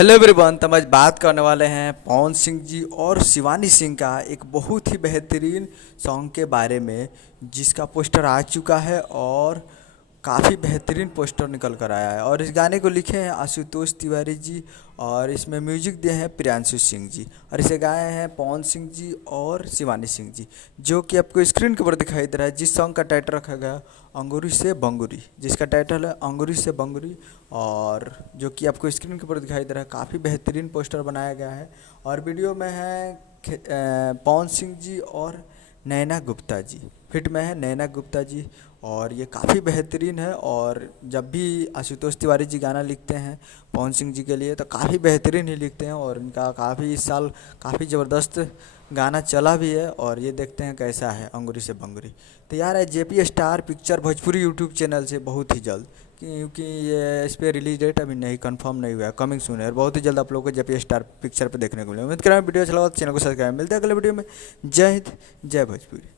Hello everyone. तो हम आज बात करने वाले हैं पवन सिंह जी और शिवानी सिंह का एक बहुत ही बेहतरीन सॉन्ग के बारे में, जिसका पोस्टर आ चुका है और काफ़ी बेहतरीन पोस्टर निकल कर आया है। और इस गाने को लिखे हैं आशुतोष तिवारी जी और इसमें म्यूजिक दिए हैं प्रियांशु सिंह जी और इसे गाए हैं पवन सिंह जी और शिवानी सिंह जी, जो कि आपको स्क्रीन के ऊपर दिखाई दे रहा है। जिस सॉन्ग का टाइटल रखा गया अंगूरी से बंगूरी, जिसका टाइटल है अंगूरी से बंगूरी, और जो कि आपको स्क्रीन के ऊपर दिखाई दे रहा है। काफ़ी बेहतरीन पोस्टर बनाया गया है और वीडियो में है पवन सिंह जी और नैना गुप्ता जी, फिट में है नैना गुप्ता जी। और ये काफ़ी बेहतरीन है। और जब भी आशुतोष तिवारी जी गाना लिखते हैं पवन सिंह जी के लिए तो काफ़ी बेहतरीन ही लिखते हैं और इनका काफ़ी इस साल काफ़ी ज़बरदस्त गाना चला भी है। और ये देखते हैं कैसा है अंगूरी से बंगूरी। तो यार है JP star picture Bhojpuri YouTube channel से बहुत ही जल्द, क्योंकि ये इस पर रिलीज डेट अभी नहीं कंफर्म नहीं हुआ है, कमिंग सून है और बहुत ही जल्द आप लोगों को जेपी स्टार पिक्चर पे देखने को मिलेगा। उम्मीद कर रहा हूँ वीडियो अच्छा लगा तो चैनल को सब्सक्राइब। मिलते हैं अगले वीडियो में। जय हिंद, जय भोजपुरी।